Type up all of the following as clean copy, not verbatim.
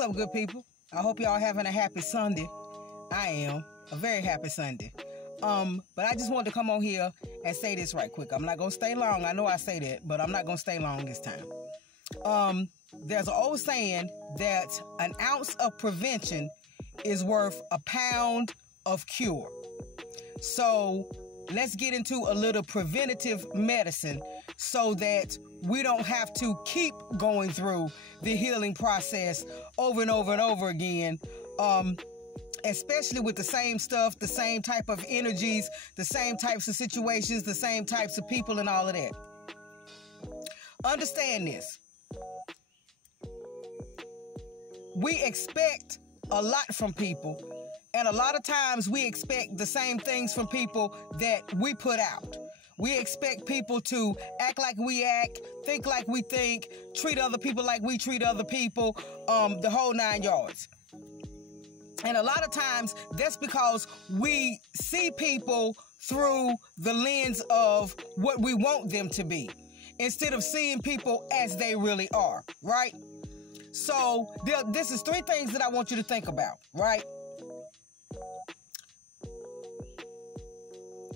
What's up, good people? I hope y'all having a happy Sunday. I am. A very happy Sunday. But I just wanted to come on here and say this right quick. I'm not going to stay long. I know I say that, but I'm not going to stay long this time. There's an old saying that an ounce of prevention is worth a pound of cure. So let's get into a little preventative medicine so that we don't have to keep going through the healing process over and over and over again, especially with the same stuff, the same type of energies, the same types of situations, the same types of people and all of that. Understand this. We expect a lot from people. And a lot of times we expect the same things from people that we put out. We expect people to act like we act, think like we think, treat other people like we treat other people, the whole 9 yards. And a lot of times that's because we see people through the lens of what we want them to be, instead of seeing people as they really are, right? So this is 3 things that I want you to think about, right?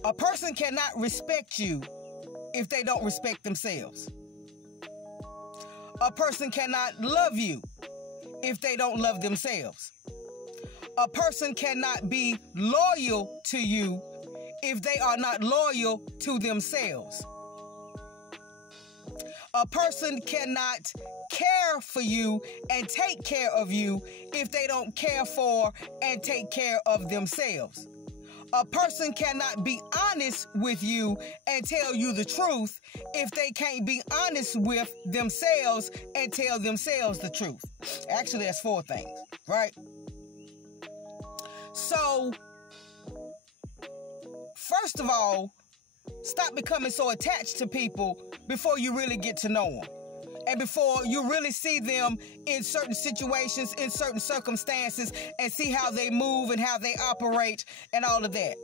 A person cannot respect you if they don't respect themselves. A person cannot love you if they don't love themselves. A person cannot be loyal to you if they are not loyal to themselves. A person cannot care for you and take care of you if they don't care for and take care of themselves. A person cannot be honest with you and tell you the truth if they can't be honest with themselves and tell themselves the truth. Actually, that's 4 things, right? So, first of all, stop becoming so attached to people before you really get to know them. And before you really see them in certain situations, in certain circumstances, and see how they move and how they operate and all of that.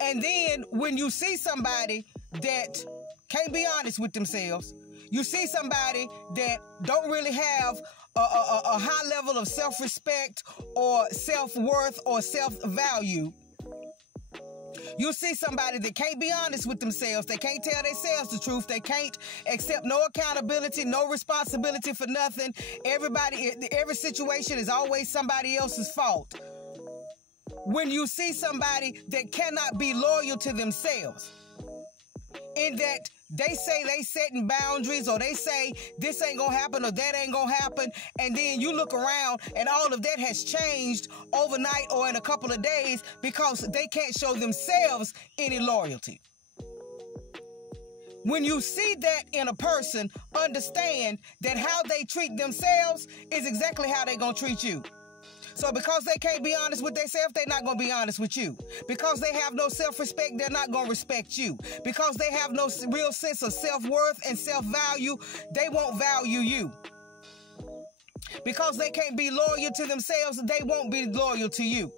And then when you see somebody that can't be honest with themselves, you see somebody that don't really have a high level of self-respect or self-worth or self-value, you see somebody that can't be honest with themselves. They can't tell themselves the truth. They can't accept no accountability, no responsibility for nothing. Every situation is always somebody else's fault. When you see somebody that cannot be loyal to themselves, in that they say they setting boundaries, or they say this ain't gonna happen or that ain't gonna happen, and then you look around and all of that has changed overnight or in a couple of days because they can't show themselves any loyalty. When you see that in a person, understand that how they treat themselves is exactly how they're gonna treat you. So because they can't be honest with themselves, they're not going to be honest with you. Because they have no self-respect, they're not going to respect you. Because they have no real sense of self-worth and self-value, they won't value you. Because they can't be loyal to themselves, they won't be loyal to you.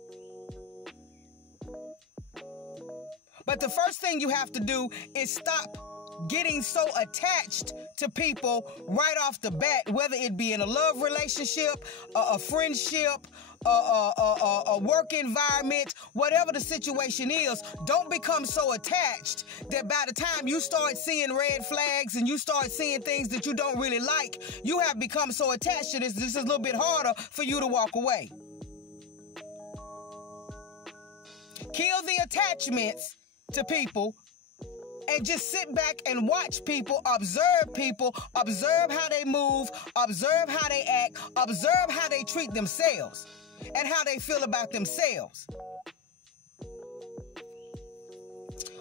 But the first thing you have to do is stop getting so attached to people right off the bat, whether it be in a love relationship, a friendship, a work environment, whatever the situation is. Don't become so attached that by the time you start seeing red flags and you start seeing things that you don't really like, you have become so attached to this. This is a little bit harder for you to walk away. Kill the attachments to people and just sit back and watch people, observe how they move, observe how they act, observe how they treat themselves and how they feel about themselves.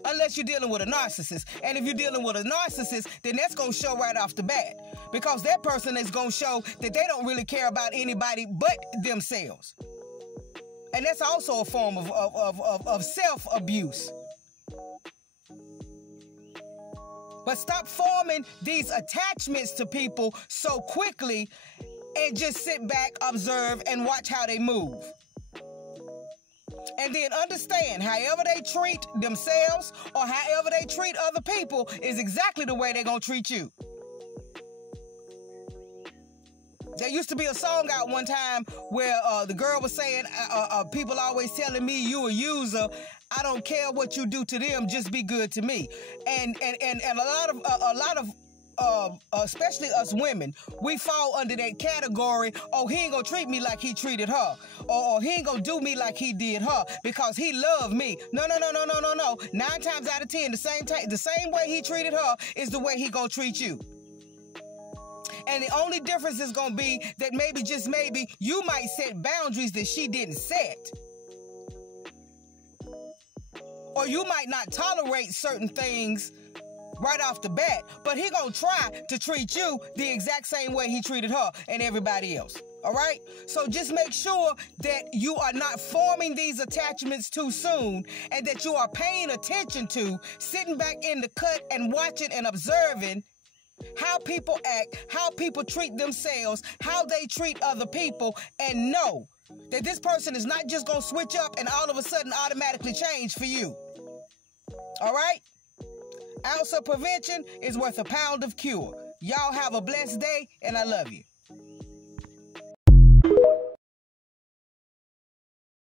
Unless you're dealing with a narcissist. And if you're dealing with a narcissist, then that's going to show right off the bat. Because that person is going to show that they don't really care about anybody but themselves. And that's also a form of self-abuse. But stop forming these attachments to people so quickly and just sit back, observe, and watch how they move. And then understand, however they treat themselves or however they treat other people is exactly the way they're going to treat you. There used to be a song out one time where the girl was saying, people always telling me you a user. I don't care what you do to them, just be good to me. And a lot of especially us women, we fall under that category. Oh, he ain't gonna treat me like he treated her, or he ain't gonna do me like he did her because he loved me. No. 9 times out of 10, the same way he treated her is the way he gonna treat you. And the only difference is going to be that maybe, just maybe, you might set boundaries that she didn't set. Or you might not tolerate certain things right off the bat. But he going to try to treat you the exact same way he treated her and everybody else. All right? So just make sure that you are not forming these attachments too soon, and that you are paying attention to, sitting back in the cut and watching and observing how people act, how people treat themselves, how they treat other people, and know that this person is not just going to switch up and all of a sudden automatically change for you. All right? Ounce of prevention is worth a pound of cure. Y'all have a blessed day, and I love you.